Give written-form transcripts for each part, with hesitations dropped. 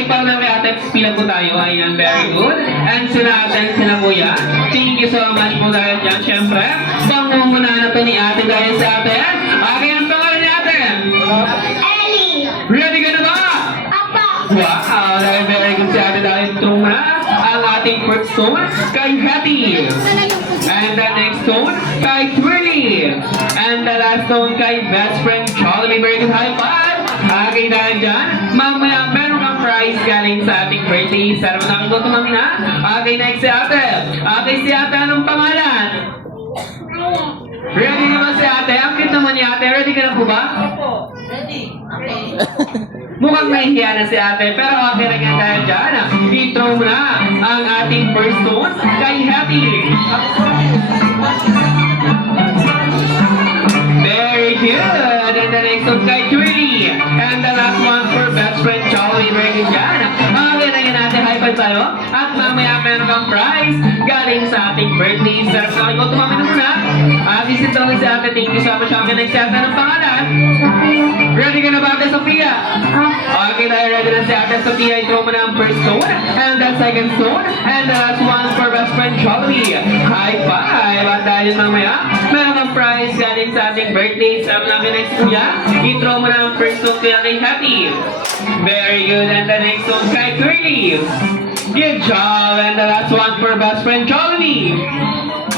Okay, para na kay ate, pila po tayo. Ayan, very good. And sila ate, sila po yan. Thank you so much po dahil dyan. Siyempre, pangunguna na to ni ate dahil sa ate. Okay, ang pangalan ni ate? Ellie! Ready ka na ba? Apa! Wow, dahil very good si ate dahil itong na ang ating first tone kay Hattie. And the next tone kay Twirly. And the last tone kay best friend Charlie. Very good high five. Okay, dahil dyan, mamaya meron kang prize galing sa ating birthday. Sana mo namin gusto mami na. Okay, next si ate. Okay, si ate, anong pangalan? Ready naman si ate? Ang cute naman ni ate. Ready ka na po ba? Ready? Okay. Mukhang nahihiya na si ate, pero okay lang yan dahil dyan. I-throw mo na ang ating first tone kay Hattie. Very good. And the next one kay Twirly. And the last one for best friend Charlie. Very good yan. Okay lang yan natin. High five tayo. At mamaya meron kang prize galing sa ating birthday. Sarap na kayo. Tumami na muna. Visit daw si ate. Thank you so much. Okay, next si ate. Anong pangalan? Ready ka na ba, Ate Sofia? Okay, dahil ready na si Ate Sofia. I-throw mo na ang first stone. And the second stone. And the last one for best friend Charlie. High five. At dahil mamaya, meron kang prize galing sa ating birthday. Sarap namin next kuya. I-throw mo na ang first stone kaya kay Happy. Very good. And the next stone kay Curly. Good job. And the last one for best friend Charlie.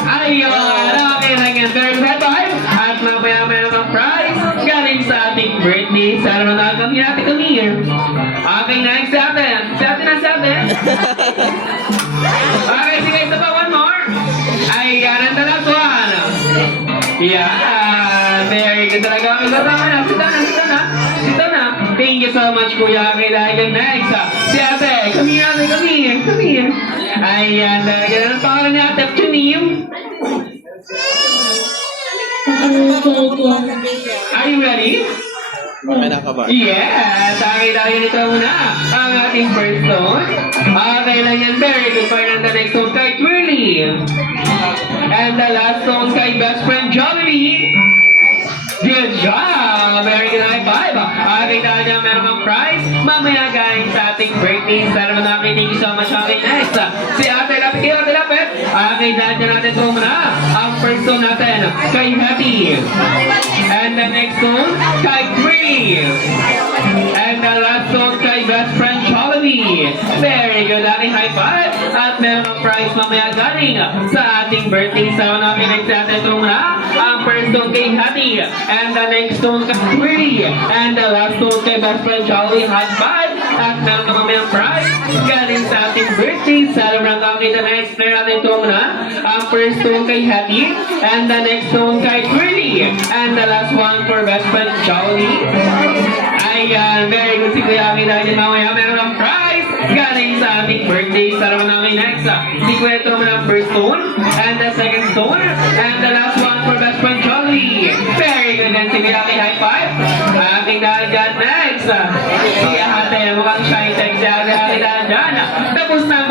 Ayun. Okay lang yan. Very good. High five. At mamaya meron kang prize galing sa ating birthday. Sana mo na kami natin kami here. Okay, next si ate. Si ate na si ate. Okay, sige. Isa pa. One more. Ayan. And the last one. Yeah. Very good talaga. Ito na. Sita na. Sita na. Sita na. Thank you so much, Kuya. Okay, dahil next. Si ate. Come here, ate. Come here. Come here. Ayan. Talaga na. Ang pangalan ni ate. What's your name? Are you ready? Yes! Okay, dahil nito muna ang ating first tone. Okay lang yan. Very good. And the next tone kay Twirly. And the last tone kay best friend Jollibee. Good job! Very good. High five. Okay, dahil yan meron kang prize. Mamaya galing sa ating birthday. Sana mo namin. Thank you so much. Okay, next. Si ate. Lapit kayo. Ate, lapit. Okay, dahil yan natin ito muna ang first tone natin kay Happy. And the next tone kay Twirly. And the last tone kay best friend Jollibee. Very good. Ating high five. At meron kang prize mamaya galing sa ating birthday. Sana mo namin next natin ito muna ang first tone kay Happy. And the next tone kay Twirly. And the last tone kay best friend Jollibee. High five. At meron ka mamaya prize galing sa ating birthday. Celebrate kami the next player natin ito muna. Ang first tone kay Happy. And the next tone kay Twirly. And the last one for best friend Jollibee. Ayan. Very good si Kuya Ami. Dahil mamaya meron kang prize galing sa ating birthday. Celebrate namin next. Si Kuya ito muna ang first tone. And the second tone. And the last one for best friend Jollibee. Very good. And si Kuya Ami. High five. Ating dahil dyan next. Si ate. Mukhang shy type si ate. Dahil dyan. Tapos na